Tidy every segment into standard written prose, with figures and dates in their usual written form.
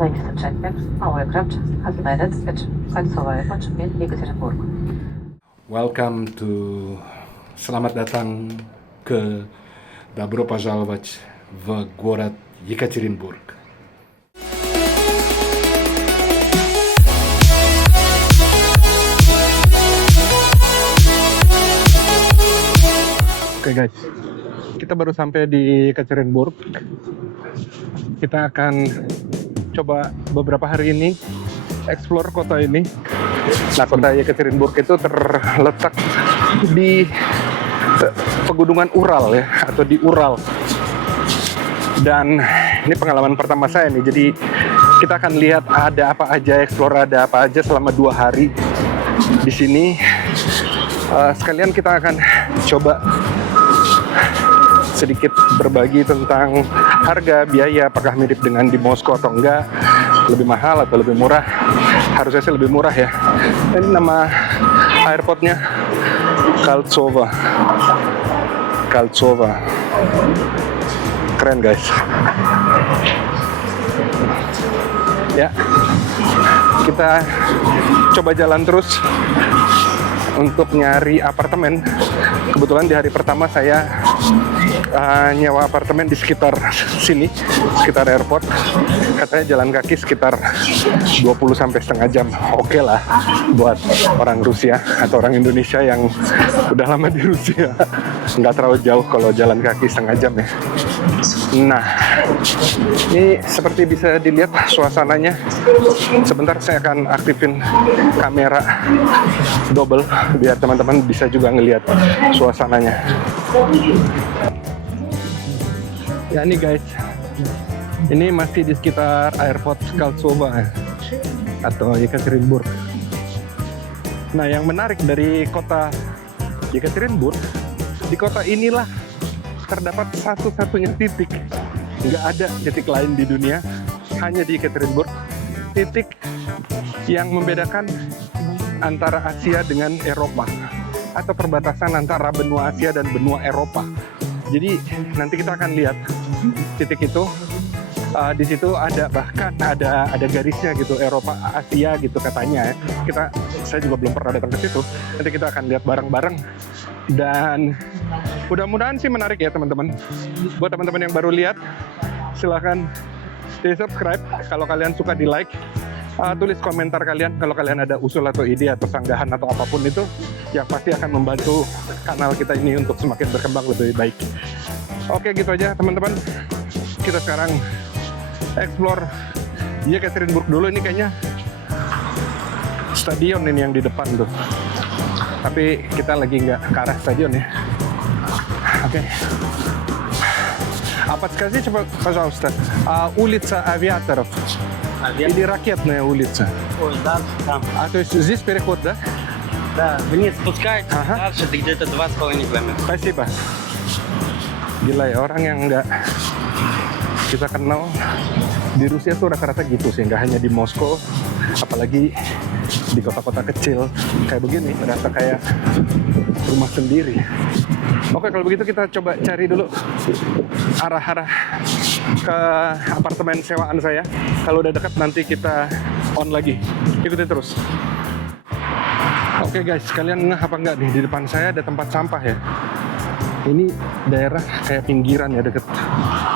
Zaistniczek, Mały Gracz, Kazimierz, Końcowy, Moczmin, Yekaterinburg. Welcome to Selamat datang ke Добро пожаловать в город Екатеринбург. Oke guys, kita baru sampai di Yekaterinburg. Kita akan coba beberapa hari ini explore kota ini. Nah, kota Yekaterinburg itu terletak di pegunungan Ural ya, atau di Ural. Dan ini pengalaman pertama saya nih, jadi kita akan lihat ada apa aja, explore ada apa aja selama 2 hari di sini. Sekalian kita akan coba sedikit berbagi tentang harga, biaya, apakah mirip dengan di Moskow atau enggak, lebih mahal atau lebih murah. Harusnya sih lebih murah ya. Ini nama airportnya Kaltsova. Keren guys. Ya, kita coba jalan terus untuk nyari apartemen. Kebetulan di hari pertama saya nyewa apartemen di sekitar sini, sekitar airport. Katanya jalan kaki sekitar 20 sampai setengah jam. Oke lah buat orang Rusia atau orang Indonesia yang udah lama di Rusia. Nggak terlalu jauh kalau jalan kaki setengah jam ya. Nah, ini seperti bisa dilihat suasananya. Sebentar saya akan aktifin kamera double biar teman-teman bisa juga ngelihat suasananya. Ya ini guys, ini masih di sekitar airport Kaltsova atau Yekaterinburg. Nah, yang menarik dari kota Yekaterinburg, di kota inilah terdapat satu-satunya titik, nggak ada titik lain di dunia, hanya di Yekaterinburg, titik yang membedakan antara Asia dengan Eropa, atau perbatasan antara benua Asia dan benua Eropa. Jadi nanti kita akan lihat titik itu. Di situ ada bahkan ada garisnya gitu, Eropa Asia gitu katanya. Saya juga belum pernah datang ke situ. Nanti kita akan lihat bareng-bareng dan mudah-mudahan sih menarik ya teman-teman. Buat teman-teman yang baru lihat, silahkan di subscribe. Kalau kalian suka di like, tulis komentar kalian kalau kalian ada usul atau ide atau sanggahan atau apapun itu, yang pasti akan membantu kanal kita ini untuk semakin berkembang lebih baik. Oke, gitu aja teman-teman. Kita sekarang explore Yekaterinburg dulu. Ini kayaknya stadion ini yang di depan tuh, tapi kita lagi nggak ke arah stadion ya. Oke. Подскажите, пожалуйста, улица Авиаторов. Или Ракетная улица? Ой, да, там. То есть здесь переход, да? Да, вниз спускаетесь, Ага. дальше ты где-то 2,5 километра. Спасибо. Gila ya, orang yang nggak kita kenal di Rusia tuh rata-rata gitu sih, nggak hanya di Moskow, apalagi di kota-kota kecil kayak begini, merasa kayak rumah sendiri. Oke, kalau begitu kita coba cari dulu arah-arah ke apartemen sewaan saya. Kalau udah dekat nanti kita on lagi. Ikutin terus. Oke guys, kalian ngeh apa enggak nih, di depan saya ada tempat sampah ya. Ini daerah kayak pinggiran ya, deket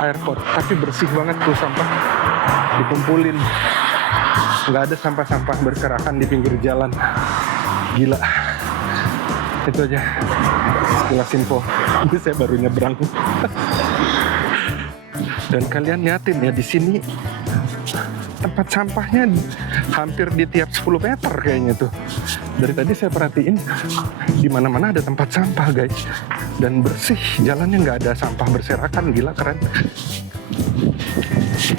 airport, tapi bersih banget tuh sampah dikumpulin. Nggak ada sampah-sampah berserakan di pinggir jalan. Gila. Itu aja sekilas info. Ini saya baru nyebrang. Dan kalian liatin ya, di sini tempat sampahnya hampir di tiap 10 meter kayaknya tuh. Dari tadi saya perhatiin di mana-mana ada tempat sampah guys, dan bersih, jalannya nggak ada sampah berserakan. Gila, keren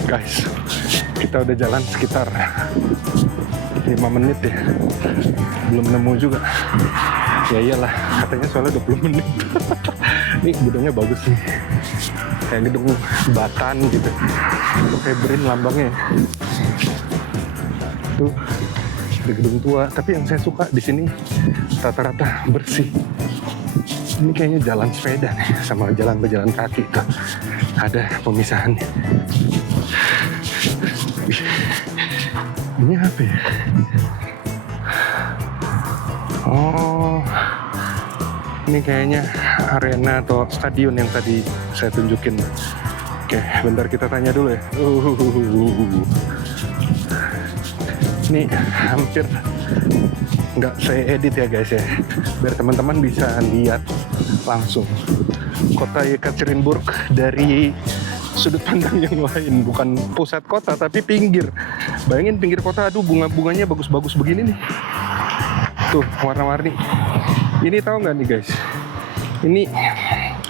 guys. Kita udah jalan sekitar 5 menit ya, belum nemu juga. Ya iyalah, katanya soalnya 20 menit. Ini gedungnya bagus nih, kayak gedung Batan gitu, kayak Brin lambangnya. Tuh, ada gedung tua, tapi yang saya suka di sini rata-rata bersih. Ini kayaknya jalan sepeda nih, sama jalan pejalan kaki tuh ada pemisahannya. Ini apa ya? Oh, ini kayaknya arena atau stadion yang tadi saya tunjukin. Oke, bentar kita tanya dulu ya. Ini hampir nggak saya edit ya guys ya, biar teman-teman bisa lihat langsung kota Yekaterinburg dari sudut pandang yang lain, bukan pusat kota tapi pinggir. Bayangin pinggir kota, aduh bunga-bunganya bagus-bagus begini nih, tuh warna-warni. Ini tahu nggak nih guys, ini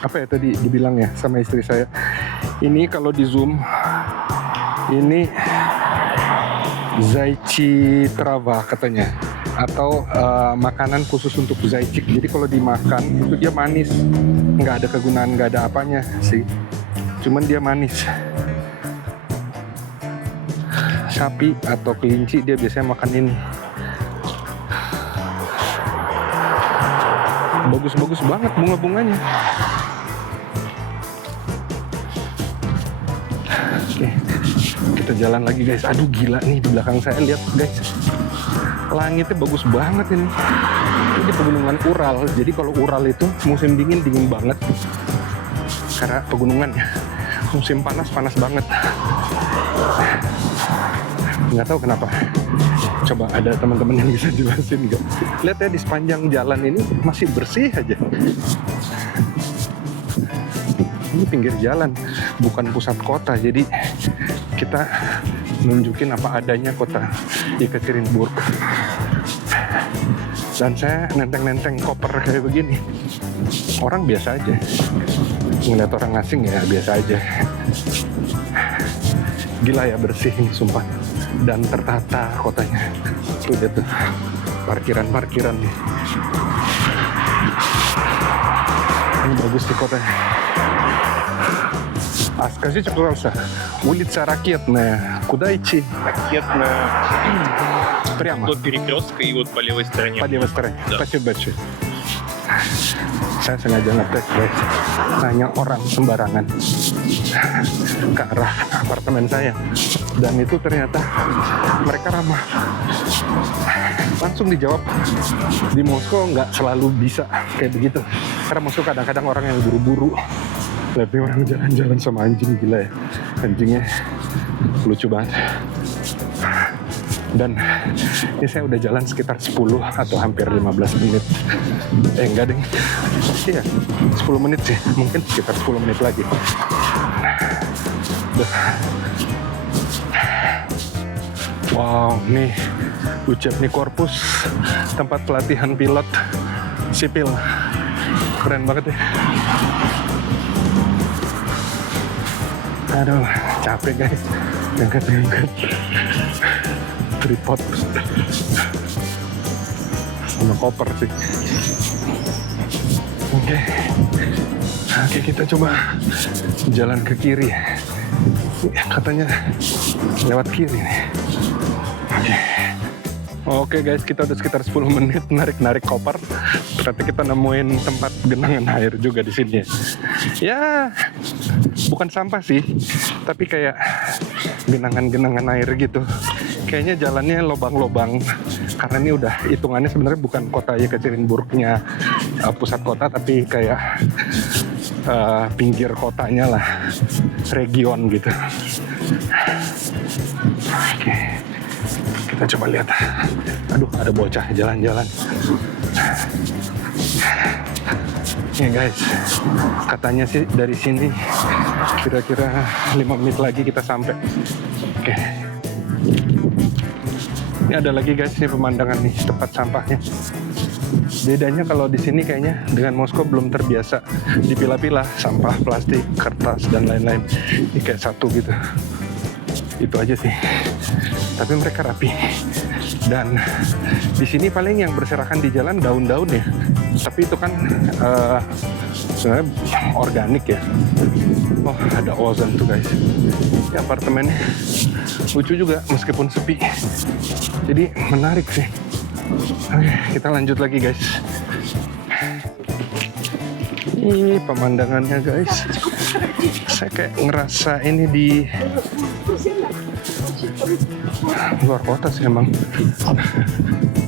apa ya tadi dibilang ya sama istri saya, ini kalau di zoom ini zaichi trava katanya, atau makanan khusus untuk zaichik. Jadi kalau dimakan itu dia manis, nggak ada kegunaan, nggak ada apanya sih, cuman dia manis. Sapi atau kelinci dia biasanya makan ini. Bagus-bagus banget bunga-bunganya. Oke, kita jalan lagi guys. Aduh gila nih, di belakang saya lihat guys, langitnya bagus banget ini. Ini pegunungan Ural. Jadi kalau Ural itu musim dingin banget karena pegunungannya. Musim panas banget. Nggak tahu kenapa. Coba ada teman-teman yang bisa jelasin nggak? Lihat ya, di sepanjang jalan ini masih bersih aja. Ini pinggir jalan, bukan pusat kota. Jadi kita nunjukin apa adanya kota Yekaterinburg. Dan saya nenteng-nenteng koper kayak begini. Orang biasa aja. Ngeliat orang asing ya biasa aja. Gila ya bersih ini sumpah. Dan tertata kotanya. Tuh dia tuh, parkiran-parkiran nih. Ini bagus di kotanya. А скажите, пожалуйста, улица Ракетная, куда идти? Ракетная Прямо, до перекрестка и вот по левой стороне. по левой стороне. Да. Спасибо большое. Saya sengaja ngetes guys, nanya orang sembarangan ke arah apartemen saya, dan itu ternyata mereka ramah. Langsung dijawab. Di Moskow nggak selalu bisa kayak begitu, karena Moskow kadang-kadang orang yang buru-buru. Lihat nih orang jalan-jalan sama anjing, gila ya, anjingnya lucu banget. Dan ini saya udah jalan sekitar 10 atau hampir 15 menit. Enggak deh. Iya, 10 menit sih. Mungkin sekitar 10 menit lagi. Duh. Wow, nih Uchebny Korpus, tempat pelatihan pilot sipil. Keren banget ya. Aduh, capek guys. Angkat-angkat tripod sama koper sih. Oke, kita coba jalan ke kiri. Katanya lewat kiri nih. Oke guys, kita udah sekitar 10 menit narik-narik koper. Ternyata kita nemuin tempat genangan air juga di sini. Ya, bukan sampah sih, tapi kayak genangan-genangan air gitu. Kayaknya jalannya lobang-lobang, karena ini udah hitungannya sebenarnya bukan kota Yekaterinburgnya pusat kota, tapi kayak pinggir kotanya lah, region gitu. Oke, kita coba lihat. Aduh, ada bocah jalan-jalan. Ya guys, katanya sih dari sini kira-kira 5 menit lagi kita sampai. Oke. Ini ada lagi guys, ini pemandangan nih tempat sampahnya. Bedanya kalau di sini kayaknya dengan Moskow belum terbiasa dipilah-pilah sampah plastik, kertas dan lain-lain. Ini kayak satu gitu. Itu aja sih. Tapi mereka rapi. Dan di sini paling yang berserakan di jalan daun-daun ya. Tapi itu kan sebenarnya organik ya. Oh, ada ozon tuh guys. Ini apartemennya lucu juga meskipun sepi. Jadi menarik sih. Oke, kita lanjut lagi guys. Ini pemandangannya guys. Saya kayak ngerasa ini di luar kota sih emang.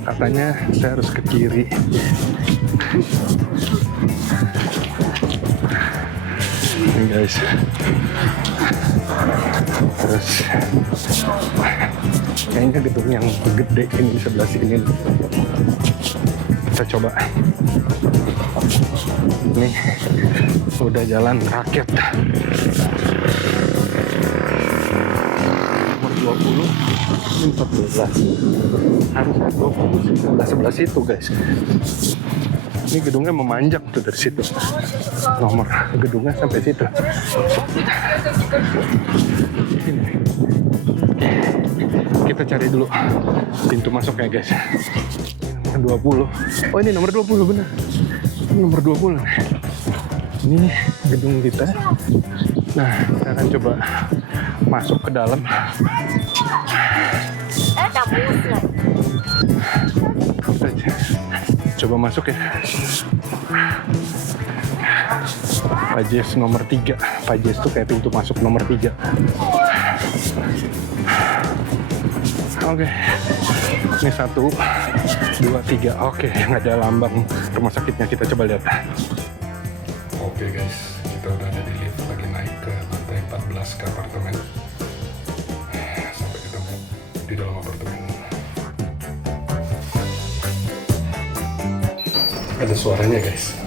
Katanya saya harus ke kiri. Ini guys. Terus kayaknya gedung yang gede ini di sebelah sini. Kita coba. Ini udah jalan rakyat. Nomor 20, ini 14. Harusnya 20 sih, sebelah situ guys. Ini gedungnya memanjang tuh dari situ. Nomor gedungnya sampai situ. Ini. Kita cari dulu pintu masuknya guys. Nomor 20. Oh ini nomor 20 benar. Ini nomor 20. Ini gedung kita. Nah, kita akan coba masuk ke dalam. Kita coba masuk ya. Pajes nomor 3. Pajes tuh kayak pintu masuk nomor 3. Oke. Ini 1, 2, 3. Oke, nggak ada lambang rumah sakitnya. Kita coba lihat. Oke guys, kita udah ada di lift, lagi naik ke lantai 14 ke apartemen. Sampai ketemu di dalam apartemen. Ada suaranya guys.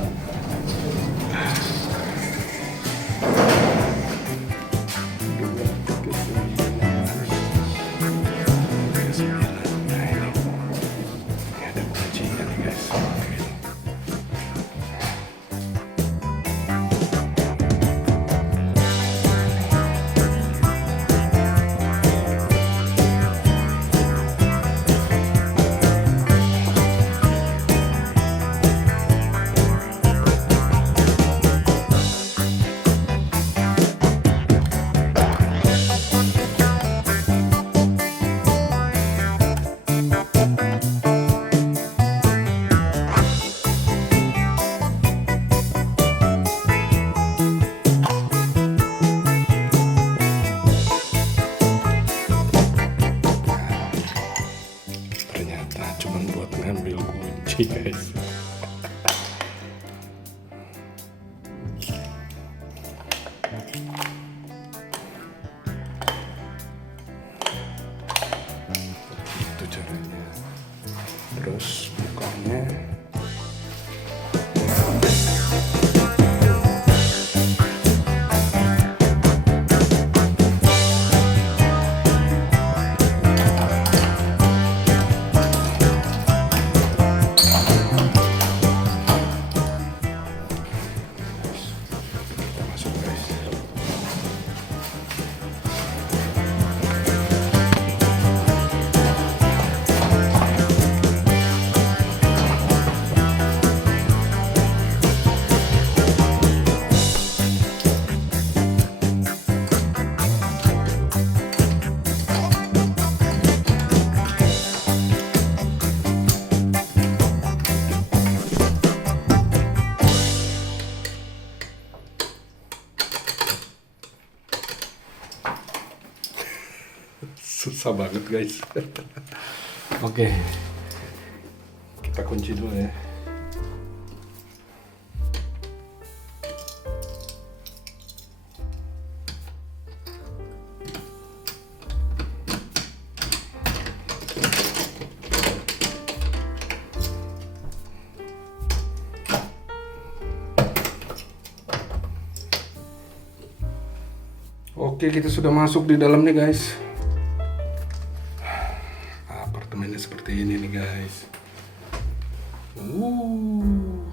Cuman buat ngambil kunci guys. Itu caranya. Terus bukanya. Susah banget guys. Oke, kita kunci dulu ya. Oke, kita sudah masuk di dalam nih guys. Apartemennya seperti ini nih guys.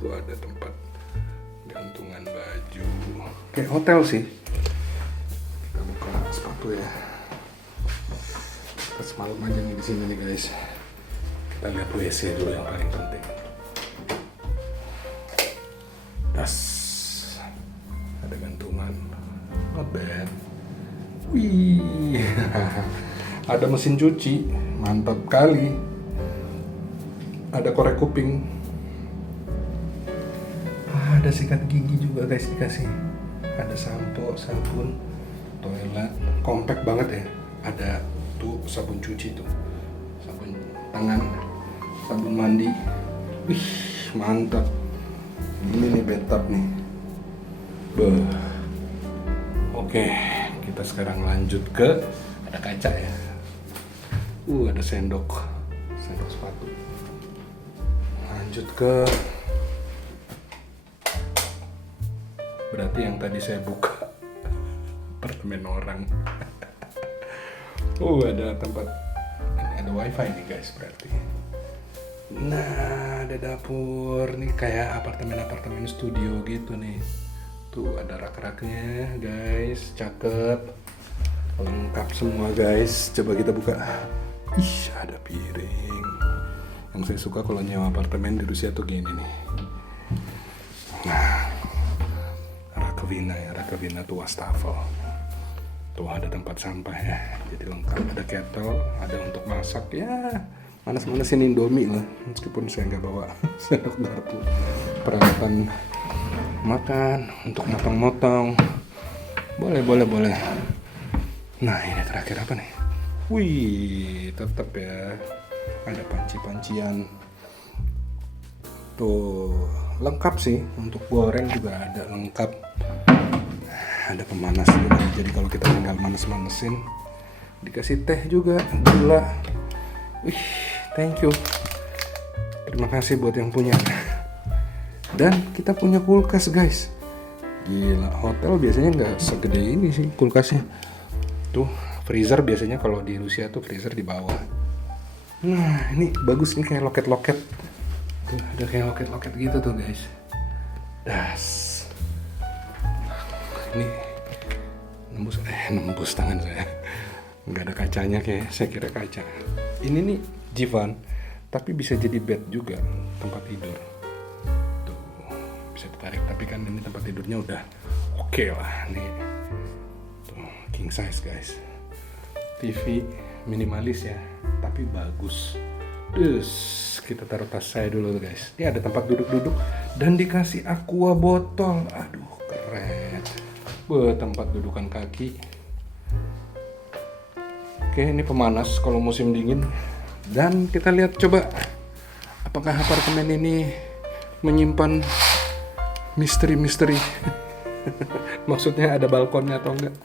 Ada tempat gantungan baju. Kayak hotel sih. Kita buka sepatu ya. Kita semalam aja nih di sini nih guys. Kita lihat WC dulu yang paling penting. Tas. Ada gantungan. Not bad. Wih, ada mesin cuci, mantap kali. Ada korek kuping. Ada sikat gigi juga guys dikasih. ada sampo, sabun, toilet, compact banget ya. Ada tuh sabun cuci tuh, sabun tangan, sabun mandi. Wih, mantap. Ini nih bathtub nih. Beuh. Oke, kita sekarang lanjut ke ada kaca ya. Ada sendok sepatu. Lanjut ke berarti yang tadi saya buka apartemen orang. Ada tempat ini, ada wifi nih guys berarti. Nah, ada dapur nih kayak apartemen studio gitu nih. Tuh ada rak-raknya guys, cakep, lengkap semua guys. Coba kita buka. Ih, ada piring. Yang saya suka kalau nyewa apartemen di Rusia tuh gini nih. Nah, rakovina tuh wastafel. Tuh ada tempat sampah ya, jadi lengkap. Ada kettle, ada untuk masak ya. Manas-manasin Indomie lah, meskipun saya nggak bawa sendok garpu. Peralatan makan, untuk motong-motong. Boleh. Nah, ini terakhir apa nih? Wih, tetap ya. Ada panci-pancian. Tuh, lengkap sih. Untuk goreng juga ada lengkap. Ada pemanas juga. Jadi kalau kita tinggal manas-manasin, dikasih teh juga, gula. Wih, thank you. Terima kasih buat yang punya. Dan kita punya kulkas guys. Gila, hotel biasanya nggak segede ini sih kulkasnya. Tuh, freezer biasanya kalau di Rusia tuh freezer di bawah. Nah, ini bagus nih kayak loket-loket. Tuh, ada kayak loket-loket gitu tuh guys. Das. Ini nembus tangan saya. Nggak ada kacanya kayak saya kira kaca. Ini nih divan, tapi bisa jadi bed juga, tempat tidur. Tuh, bisa ditarik, tapi kan ini tempat tidurnya udah oke lah nih. Tuh, king size guys. TV minimalis ya, tapi bagus. Terus kita taruh tas saya dulu guys. Ini ada tempat duduk-duduk dan dikasih aqua botol. Aduh, keren. Tempat dudukan kaki. Oke, ini pemanas kalau musim dingin. Dan kita lihat coba apakah apartemen ini menyimpan misteri-misteri. Maksudnya ada balkonnya atau enggak?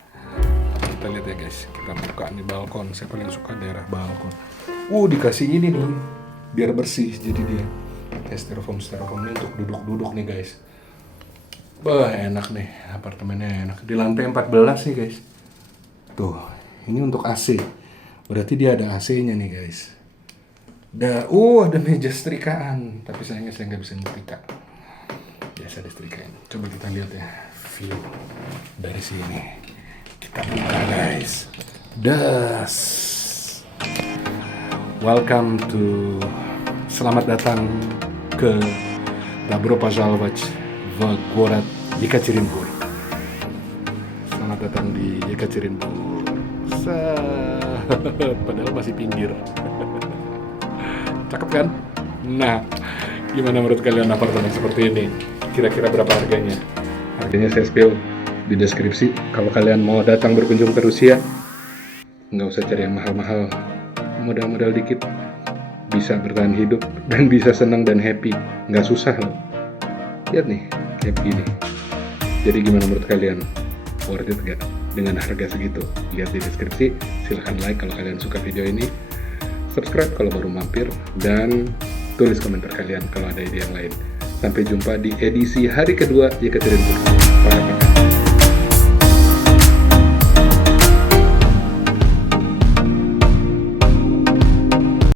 Kita lihat ya guys, kita buka nih balkon. Saya paling suka daerah balkon. Dikasih ini nih biar bersih. Jadi dia kayak styrofoamnya untuk duduk-duduk nih guys. Enak nih, apartemennya enak. Di lantai 14 nih guys. Tuh, ini untuk AC. Berarti dia ada AC-nya nih guys. Ada meja setrikaan. Tapi sayangnya saya nggak bisa nyetrika. Biasa disetrikain. Coba kita lihat ya view dari sini. Kita buka guys. Welcome to, selamat datang ke Добро пожаловать в город Екатеринбурg. Selamat datang di Yekaterinburg. Padahal masih pinggir. Cakep kan? Nah, gimana menurut kalian apartemen seperti ini? Kira-kira berapa harganya? Harganya saya spill di deskripsi. Kalau kalian mau datang berkunjung ke Rusia, nggak usah cari yang mahal-mahal. Modal-modal dikit bisa bertahan hidup dan bisa senang dan happy. Nggak susah loh. Lihat nih, kayak begini. Jadi gimana menurut kalian? Worth it gak dengan harga segitu? Lihat di deskripsi. Silahkan like kalau kalian suka video ini. Subscribe kalau baru mampir. Dan tulis komentar kalian kalau ada ide yang lain. Sampai jumpa di edisi hari kedua Yekaterinburg. Bye.